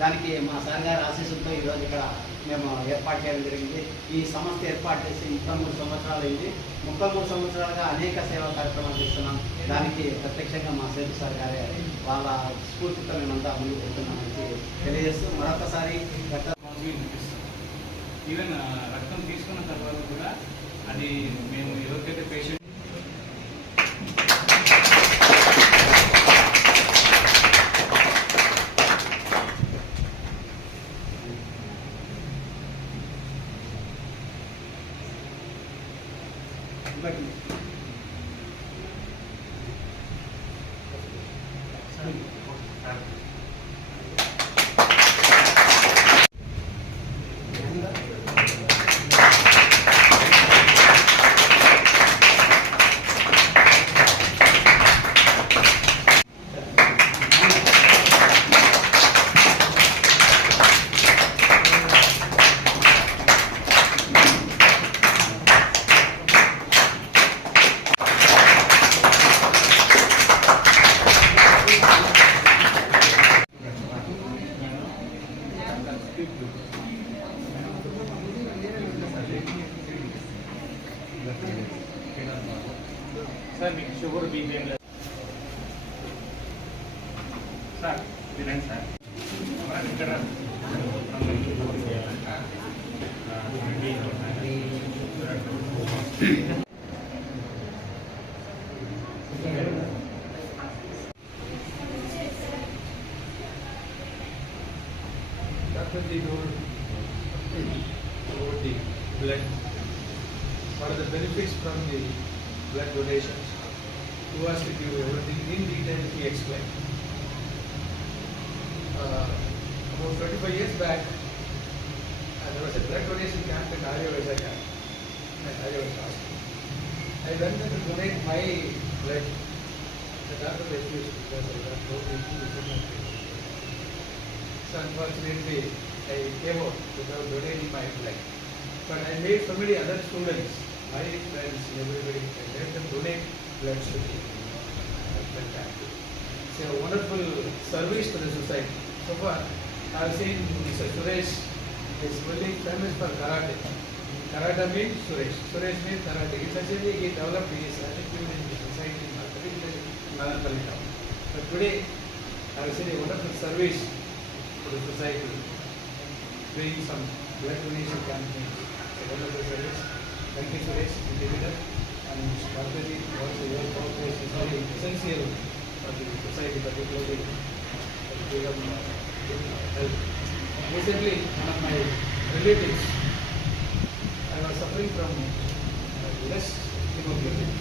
దానికి మా సార్ గారి ఆశీస్సులతో ఈరోజు ఇక్కడ మేము ఏర్పాటు చేయడం జరిగింది. ఈ సంస్థ ఏర్పాటు చేసి ముప్పై మూడు సంవత్సరాలు అయింది. ముప్పై మూడు సంవత్సరాలుగా అనేక సేవా కార్యక్రమాలు చేస్తున్నాం. దానికి ప్రత్యక్షంగా మా సేతు సార్ గారే వాళ్ళ స్ఫూర్తితో మేమంతా ముందుకు వెళ్తున్నామని తెలియజేస్తూ మరొకసారి గత ఈవెన్ రక్తం తీసుకున్న తర్వాత కూడా అది మేము ఎవరికైతే patient sir సార్ తినండి సార్ రండి, ఇక్కడ రండి. Dr. Ji told about the blood. What are the benefits from the blood donations? Who has to give everything in detail he explained. Uh, about twenty-five years back, uh, there was a blood donation camp in Arya Vaisakha, at Arya Vaisakha. I went there to donate my blood. The doctor refused because I got no treatment. So unfortunately, I came out without donating my blood. But I made so many other students, my friends, everybody, I let them donate blood to me. A wonderful service to the society. So far, I have seen Mr. Suresh is really famous for karate. Karate means Suresh. Suresh means karate. Essentially, he developed his attitude in the society, in Malanpalli. But today, I have seen a wonderful service to the society, doing some blood donation campaigns. It's a wonderful service. Thank you, Suresh, it. And Dr. Ji, also your cooperation is very essential for the society, particularly Recently, one of my relatives, I was suffering from uh, less hemoglobin.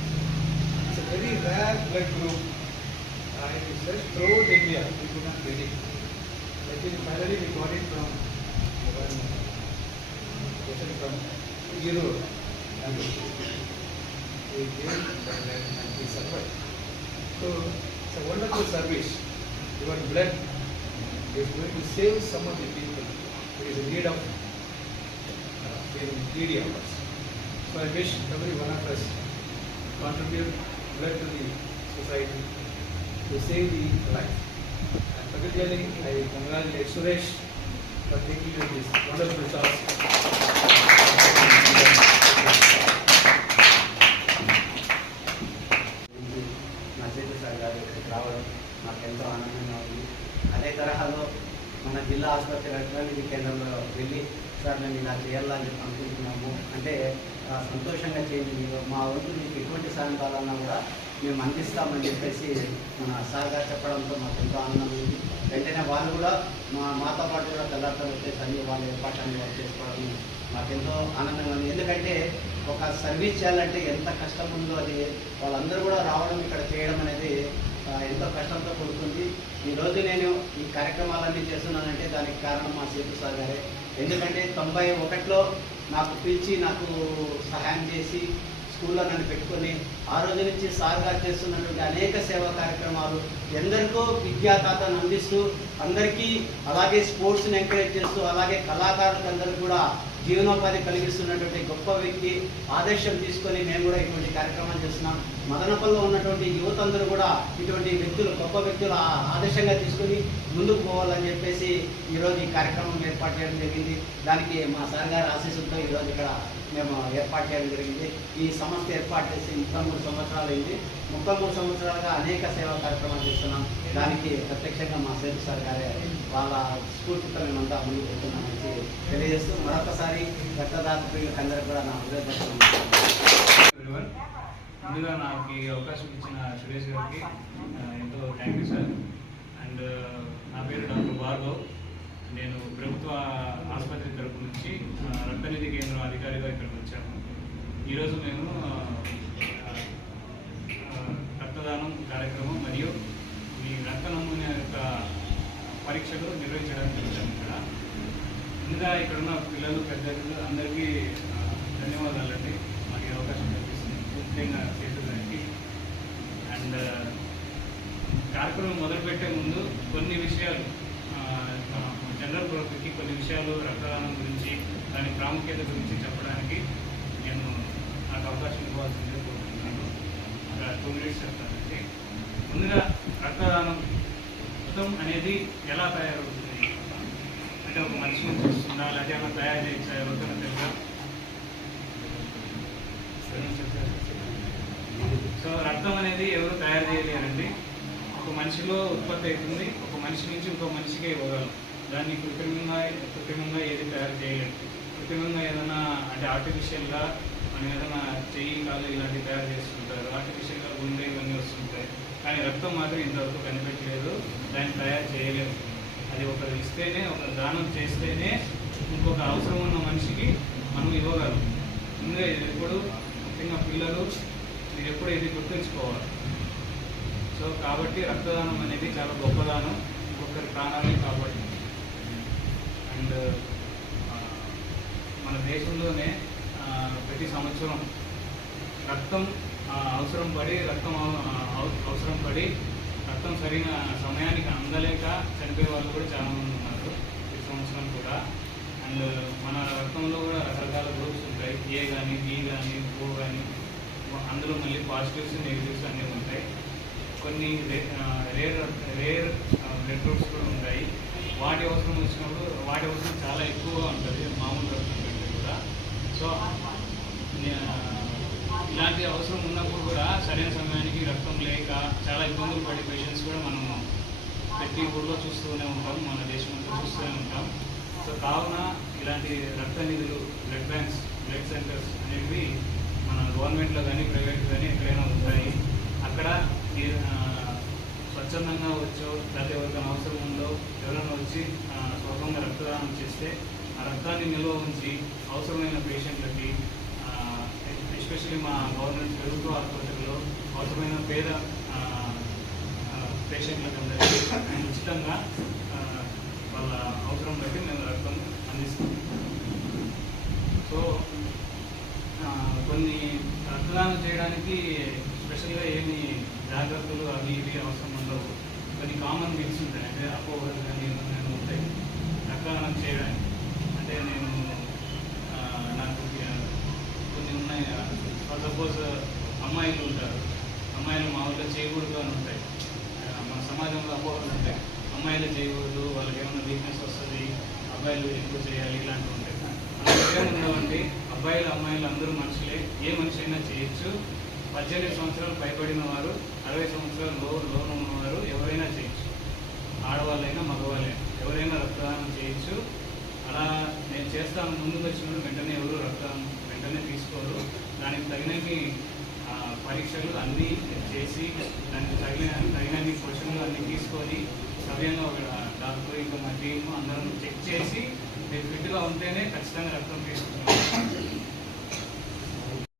It's a very rare blood group. I just throughout India, we could not get it. Actually, finally we got it from one person from Europe. And we gave and we survived. So it's a wonderful service. Your blood is going to save some of the people who is in need of uh, in needy of us. So I wish every one of us contribute blood to the society to save the life. And particularly, I congratulate Suresh for taking this wonderful task. Sir మేము ఇలా చేయాలని చెప్పి అనుకుంటున్నాము. అంటే సంతోషంగా చేయండి మీరు. మా వంతు మీకు ఎటువంటి సాయం కావాలన్నా కూడా మేము అందిస్తామని చెప్పేసి మన సార్ గారు చెప్పడంతో మాకు ఎంతో ఆనందం ఉంది. వెంటనే వాళ్ళు కూడా మా మాతో పాటు కూడా తెల్లారితో వచ్చేసి అన్ని వాళ్ళ ఏర్పాట్లన్నీ వాళ్ళు చేసుకోవడం మాకెంతో ఆనందంగా ఉంది. ఎందుకంటే ఒక సర్వీస్ చేయాలంటే ఎంత కష్టం ఉందో అది వాళ్ళందరూ కూడా రావడం ఇక్కడ చేయడం అనేది ఎంతో కష్టంతో కూడుకుంది. ఈరోజు నేను ఈ కార్యక్రమాలన్నీ చేస్తున్నానంటే దానికి కారణం మా సేతు సార్ గారే. ఎందుకంటే తొంభై ఒకటిలో నాకు పిలిచి నాకు సహాయం చేసి స్కూల్లో నన్ను పెట్టుకొని ఆ రోజు నుంచి సార్ గారు చేస్తున్నటువంటి అనేక సేవా కార్యక్రమాలు ఎందరికో విద్యాదాతను అందిస్తూ అందరికీ అలాగే స్పోర్ట్స్ని ఎంకరేజ్ చేస్తూ అలాగే కళాకారులకు అందరూ కూడా జీవనోపాధి కలిగిస్తున్నటువంటి గొప్ప వ్యక్తి ఆదర్శం తీసుకొని మేము కూడా ఇటువంటి కార్యక్రమాలు చేస్తున్నాం. మదనపల్లిలో ఉన్నటువంటి యువత అందరూ కూడా ఇటువంటి వ్యక్తులు గొప్ప వ్యక్తులు ఆ- ఆదర్శంగా తీసుకుని ముందుకు పోవాలని చెప్పేసి ఈరోజు ఈ కార్యక్రమం ఏర్పాటు చేయడం జరిగింది. దానికి మా సార్ గారి ఆశీస్సులతో ఈరోజు ఇక్కడ మేము ఏర్పాటు చేయడం జరిగింది. ఈ సంస్థ ఏర్పాటు చేసి ముప్పై మూడు సంవత్సరాలు అయింది. ముప్పై మూడు సంవత్సరాలుగా అనేక సేవా కార్యక్రమాలు చేస్తున్నాం. దానికి ప్రత్యక్షంగా మా సేతు సార్ గారే వాళ్ళ స్ఫూర్తితో మేమంతా ముందుకు వెళ్తున్నామని తెలియజేస్తూ మరొకసారి రక్తదాత ప్రియులకు అందరికీ కూడా నా హృదయపూర్వక ముందుగా నాకు ఈ అవకాశం ఇచ్చిన సురేష్ గారికి ఎంతో థ్యాంక్ యూ సార్ అండ్ నా పేరు డాక్టర్ భార్గవ్. నేను ప్రభుత్వ ఆసుపత్రి తరపు నుంచి రక్తనిధి కేంద్రం అధికారిగా ఇక్కడికి వచ్చాను. ఈరోజు మేము రక్తదానం కార్యక్రమం మరియు మీ రక్త నమూనా యొక్క పరీక్షలు నిర్వహించడానికి వచ్చాము. ముందుగా ఇక్కడ ఉన్న పిల్లలు పెద్దలు అందరికీ ధన్యవాదాలండి. మాకు అవకాశం కల్పిస్తుంది ముఖ్యంగా చేసేదానికి అండ్ కార్యక్రమం మొదలుపెట్టే ముందు కొన్ని విషయాలు జనరల్ పబ్లిక్కి కొన్ని విషయాలు రక్తదానం గురించి దాని ప్రాముఖ్యత గురించి చెప్పడానికి నేను నాకు అవకాశం ఇవ్వాల్సిందే కోరుకుంటున్నాను. అక్కడ టూ మినిట్స్ చెప్తానండి ముందుగా రక్తదానం మొత్తం అనేది ఎలా తయారవుతుంది? అంటే ఒక మనిషి నుంచి లేకపోతే ఏమైనా తయారు చేయించా ఎవరికైనా తెలుసా? సో రక్తం అనేది ఎవరు తయారు చేయలేరండి. ఒక మనిషిలో ఉత్పత్తి అవుతుంది ఒక మనిషి నుంచి ఇంకో మనిషికే ఇవ్వగలం. దాన్ని కృత్రిమంగా కృత్రిమంగా ఏది తయారు చేయలేదు కృత్రిమంగా ఏదైనా అంటే ఆర్టిఫిషియల్గా మనం ఏదైనా చెయ్యి కాలు ఇలాంటివి తయారు చేస్తుంటారు. ఆర్టిఫిషియల్గా గుండె ఇవన్నీ వస్తుంటాయి. కానీ రక్తం మాత్రం ఇంతవరకు కనిపెట్టలేదు దాన్ని తయారు చేయలేదు. అది ఒకరు ఇస్తేనే ఒక దానం చేస్తేనే ఇంకొక అవసరం ఉన్న మనిషికి మనం ఇవ్వగలం. ముందుగా ఇది ఎప్పుడు ముఖ్యంగా పిల్లలు మీరు ఎప్పుడు ఇది గుర్తుంచుకోవాలి. సో కాబట్టి రక్తదానం అనేది చాలా గొప్పదానం. ఇంకొకరి ఒక్కొక్కరి ప్రాణాలని అండ్ మన దేశంలోనే ప్రతి సంవత్సరం రక్తం అవసరం పడి రక్తం అవసరం పడి రక్తం సరైన సమయానికి అందలేక చనిపోయే వాళ్ళు కూడా చాలా మంది ఉన్నారు ప్రతి సంవత్సరం కూడా. అండ్ మన రక్తంలో కూడా రకరకాల గ్రూప్స్ ఉంటాయి. ఏ కానీ బి కానీ ఓ కానీ అందులో మళ్ళీ పాజిటివ్స్ నెగిటివ్స్ అన్నీ ఉంటాయి. కొన్ని rare- rare rare blood groups కూడా ఉంటాయి. వాటి అవసరం వచ్చినప్పుడు వాటి అవసరం చాలా ఎక్కువగా ఉంటుంది. మామూలు రక్తం కంటే కూడా. సో ఇలాంటి అవసరం ఉన్నప్పుడు కూడా సరైన సమయానికి రక్తం లేక చాలా ఇబ్బందులు పడే పేషెంట్స్ కూడా మనము ప్రతి ఊళ్ళో చూస్తూనే ఉంటాం మన దేశంలో చూస్తూనే ఉంటాం. సో కావున ఇలాంటి రక్త నిధులు బ్లడ్ బ్యాంక్స్ బ్లడ్ సెంటర్స్ అనేవి మన గవర్నమెంట్లో కానీ ప్రైవేట్ కానీ ఎక్కడైనా ఉంటాయి. అక్కడ స్వచ్ఛందంగా వచ్చో ప్రతి ఒక్క అవసరం ఉందో ఎవరైనా వచ్చి స్వల్పంగా రక్తదానం చేస్తే ఆ రక్తాన్ని నిల్వ ఉంచి అవసరమైన పేషెంట్లకి ఎస్పెషల్లీ మా గవర్నమెంట్ ప్రభుత్వ ఆసుపత్రిలో అవసరమైన పేద పేషెంట్లకు అందరికీ మేము ఉచితంగా వాళ్ళ అవసరం బట్టి మేము రక్తం అందిస్తాం. సో కొన్ని రక్తదానం చేయడానికి స్పెషల్గా ఏమి జాగ్రత్తలు అవి ఇవి అవసరం ఉండవు. కొన్ని కామన్ థింగ్స్ ఉంటాయి అంటే అపోహలు కానీ ఏమైనా ఉంటాయి రక్తదానం చేయడానికి అంటే నేను ఆ, నాకు ఆ, కొన్ని ఉన్నాయి సపోజ్ అమ్మాయిలు ఉంటారు. అమ్మాయిలు మామూలుగా చేయకూడదు అని ఉంటాయి. మన సమాజంలో అపోహలు ఉంటాయి. అమ్మాయిలు చేయకూడదు వాళ్ళకి ఏమైనా వీక్నెస్ వస్తుంది అబ్బాయిలు ఎక్కువ చేయాలి ఇలాంటివి ఉంటాయి. ఏముండవండి అబ్బాయిలు అమ్మాయిలు అందరూ మనుషులే. ఏ మనిషి అయినా చేయొచ్చు. పద్దెనిమిది సంవత్సరాలు పైబడిన వారు అరవై సంవత్సరాలు లో లోన్ ఉన్నవారు ఎవరైనా చేయొచ్చు. ఆడవాళ్ళైనా మగవాళ్ళైనా. ఎవరైనా రక్తదానం చేయొచ్చు. అలా నేను చేస్తాను ముందుకు వచ్చినప్పుడు వెంటనే ఎవరు రక్తదానం వెంటనే తీసుకోరు. దానికి తగినన్ని పరీక్షలు అన్నీ చేసి దానికి తగిన తగినన్ని క్వశ్చన్లు అన్నీ తీసుకొని సవ్యంగా ఒక డాక్టర్ ఇంకా మా టీము అందరం చెక్ చేసి మీరు ఫిట్గా ఉంటేనే ఖచ్చితంగా రక్తం తీసుకుంటాం.